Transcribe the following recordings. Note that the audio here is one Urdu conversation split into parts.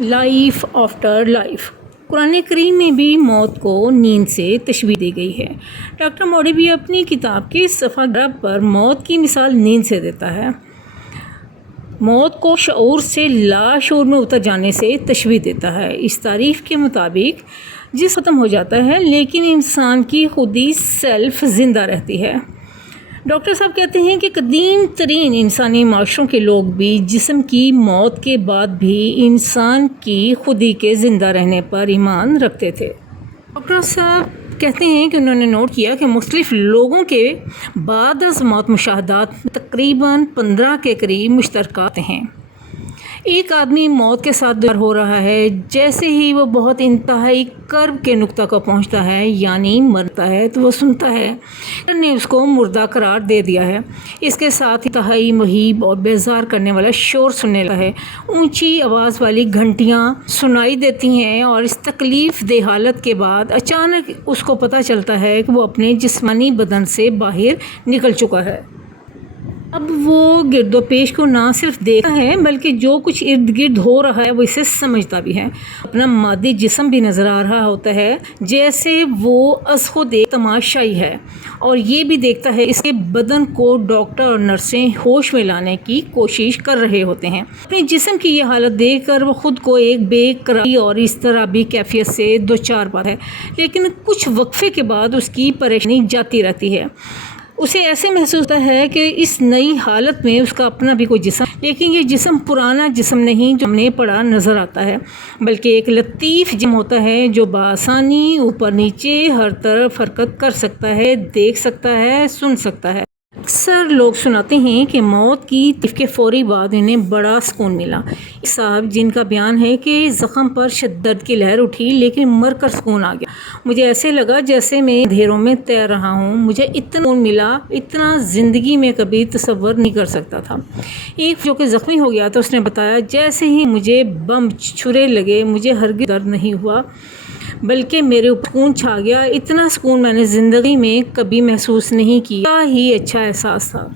Life after life. قرآن کریم میں بھی موت کو نیند سے تشبیہ دی گئی ہے۔ ڈاکٹر موڈی بھی اپنی کتاب کے صفحہ 11 پر موت کی مثال نیند سے دیتا ہے۔ موت کو شعور سے لاشعور میں اتر جانے سے تشبیہ دیتا ہے۔ اس تعریف کے مطابق جسم ختم ہو جاتا ہے لیکن انسان کی خودی سیلف زندہ رہتی ہے۔ ڈاکٹر صاحب کہتے ہیں کہ قدیم ترین انسانی معاشروں کے لوگ بھی جسم کی موت کے بعد بھی انسان کی خودی کے زندہ رہنے پر ایمان رکھتے تھے۔ ڈاکٹر صاحب کہتے ہیں کہ انہوں نے نوٹ کیا کہ مختلف لوگوں کے بعد از موت مشاہدات تقریباً 15 کے قریب مشترکات ہیں۔ ایک آدمی موت کے ساتھ دور ہو رہا ہے، جیسے ہی وہ بہت انتہائی کرب کے نقطہ کو پہنچتا ہے یعنی مرتا ہے تو وہ سنتا ہے نے اس کو مردہ قرار دے دیا ہے۔ اس کے ساتھ انتہائی مہیب اور بیزار کرنے والا شور سننے لگا ہے، اونچی آواز والی گھنٹیاں سنائی دیتی ہیں اور اس تکلیف دہ حالت کے بعد اچانک اس کو پتہ چلتا ہے کہ وہ اپنے جسمانی بدن سے باہر نکل چکا ہے۔ اب وہ گرد و پیش کو نہ صرف دیکھتا ہے بلکہ جو کچھ ارد گرد ہو رہا ہے وہ اسے سمجھتا بھی ہے۔ اپنا مادی جسم بھی نظر آ رہا ہوتا ہے جیسے وہ از خود ایک تماشائی ہے، اور یہ بھی دیکھتا ہے اس کے بدن کو ڈاکٹر اور نرسیں ہوش میں لانے کی کوشش کر رہے ہوتے ہیں۔ اپنے جسم کی یہ حالت دیکھ کر وہ خود کو ایک بے قراری اور اضطرابی کیفیت سے دوچار پاتا ہے، لیکن کچھ وقفے کے بعد اس کی پریشانی جاتی رہتی ہے۔ اسے ایسے محسوس ہوتا ہے کہ اس نئی حالت میں اس کا اپنا بھی کوئی جسم، لیکن یہ جسم پرانا جسم نہیں جو ہمیں پڑا نظر آتا ہے، بلکہ ایک لطیف جسم ہوتا ہے جو بآسانی اوپر نیچے ہر طرف حرکت کر سکتا ہے، دیکھ سکتا ہے، سن سکتا ہے۔ اکثر لوگ سناتے ہیں کہ موت کی تکلیف کے فوری بعد انہیں بڑا سکون ملا۔ ایک صاحب جن کا بیان ہے کہ زخم پر شدید درد کی لہر اٹھی لیکن مر کر سکون آ گیا۔ مجھے ایسے لگا جیسے میں اندھیروں میں تیر رہا ہوں، مجھے اتنا سکون ملا اتنا زندگی میں کبھی تصور نہیں کر سکتا تھا۔ ایک جو کہ زخمی ہو گیا تھا اس نے بتایا، جیسے ہی مجھے بم چھرے لگے مجھے ہرگز درد نہیں ہوا بلکہ میرے اوپر سکون چھا گیا۔ اتنا سکون میں نے زندگی میں کبھی محسوس نہیں کیا، ہی اچھا احساس تھا۔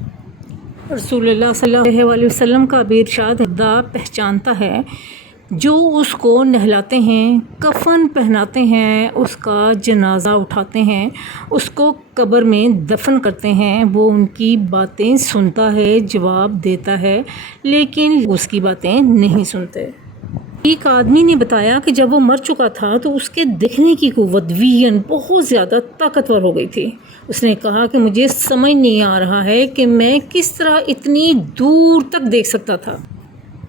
رسول اللہ صلی اللہ علیہ وسلم کا بھی ارشاد خدا پہچانتا ہے جو اس کو نہلاتے ہیں، کفن پہناتے ہیں، اس کا جنازہ اٹھاتے ہیں، اس کو قبر میں دفن کرتے ہیں، وہ ان کی باتیں سنتا ہے، جواب دیتا ہے، لیکن اس کی باتیں نہیں سنتے۔ ایک آدمی نے بتایا کہ جب وہ مر چکا تھا تو اس کے دیکھنے کی قوت ویژن بہت زیادہ طاقتور ہو گئی تھی۔ اس نے کہا کہ مجھے سمجھ نہیں آ رہا ہے کہ میں کس طرح اتنی دور تک دیکھ سکتا تھا۔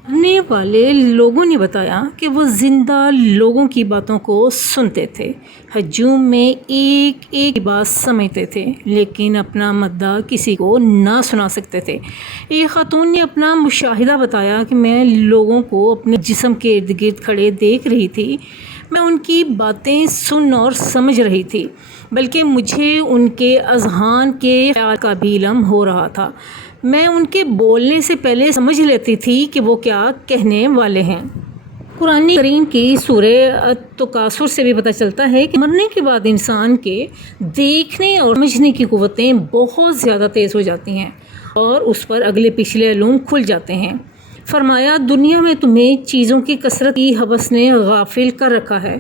مرنے والے لوگوں نے بتایا کہ وہ زندہ لوگوں کی باتوں کو سنتے تھے، ہجوم میں ایک ایک بات سمجھتے تھے، لیکن اپنا مدعا کسی کو نہ سنا سکتے تھے۔ ایک خاتون نے اپنا مشاہدہ بتایا کہ میں لوگوں کو اپنے جسم کے ارد گرد کھڑے دیکھ رہی تھی، میں ان کی باتیں سن اور سمجھ رہی تھی، بلکہ مجھے ان کے اذہان کے خیال کا بھی علم ہو رہا تھا۔ میں ان کے بولنے سے پہلے سمجھ لیتی تھی کہ وہ کیا کہنے والے ہیں۔ قرآن کریم کی سورہ التکاثر سے بھی پتہ چلتا ہے کہ مرنے کے بعد انسان کے دیکھنے اور سمجھنے کی قوتیں بہت زیادہ تیز ہو جاتی ہیں اور اس پر اگلے پچھلے علوم کھل جاتے ہیں۔ فرمایا، دنیا میں تمہیں چیزوں کی کثرت کی ہوس نے غافل کر رکھا ہے،